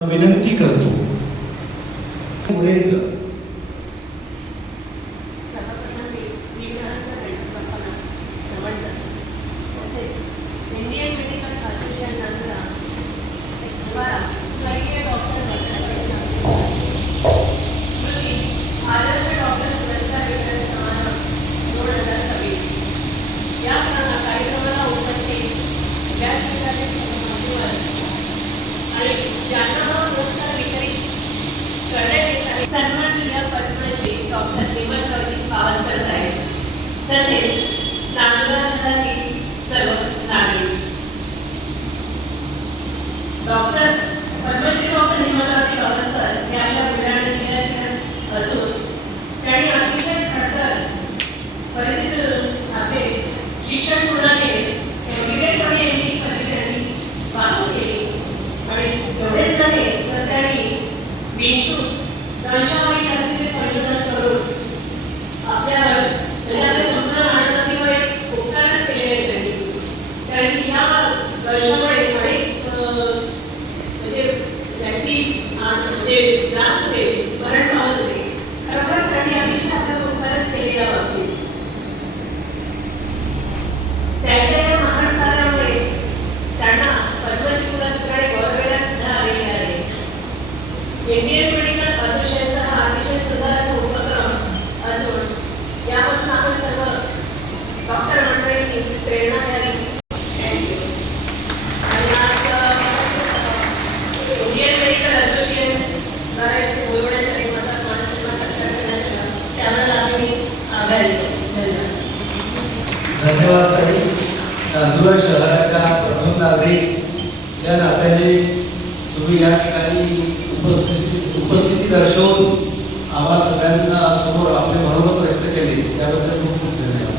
विनंती करतो। Indian medical association द्वारा स्वर्गीय डॉक्टर स्मृती आदर्श डॉक्टर पुरस्कार वितरण समारंभ 2026 या कार्यक्रमाला उपस्थित व्यासपीठाचे मान्यवर आणि ज्यांना हा पुरस्कार वितरित करण्यात येत आहे सन्माननीय पद्मश्री डॉक्टर विमलरावजी पावसकर साहेब तसेच नांदुरा शहरातील सर्व नागरिक। डॉक्टर पद्मश्री डॉक्टर विमलरावजी पावसकर हे आपल्या बुलढाणा जिल्ह्यातील असून त्यांनी अतिशय खडतर परिस्थितीतून आपले शिक्षण पूर्ण केले। MBBS आणि MD पदवी त्यांनी प्राप्त केली आणि एवढेच नव्हे तर त्यांनी बिनचूक दंशावली लसीचे संशोधन करून आपल्यावर आपल्या संपूर्ण मानवजातीवर एक उपकारच केलेले आहेत त्यांनी। कारण की या दंशामुळे अनेक म्हणजे व्यक्ती म्हणजे जात होते, मरण पावत होते। खरोखरच त्यांनी अतिशय आपल्यावर उपकारच केले या बाबतीत। त्यांच्या या महान कार्यामुळे त्यांना पद्मश्री पुरस्काराने गौरवण्यात सुद्धा आलेले आहे। इंडियन मेडिकल असोसिएशनचा हा अतिशय सुंदर असा उपक्रम असून यापासून आपण सर्व डॉक्टर मंडळींनी प्रेरणा घ्यावी। आणि आज इंडियन मेडिकल असोसिएशन द्वारा इथे बोलवण्यात एक मानसिक सत्कार करण्यात आला त्याबद्दल आम्ही आभारी आहोत। धन्यवाद ताई। नांदुरा शहराच्या प्रथम नागरिक या नात्याने तुम्ही या ठिकाणी उपस्थिती दर्शवून आम्हा सगळ्यांना समोर आपले मनोगत व्यक्त केले त्याबद्दल खूप खूप धन्यवाद।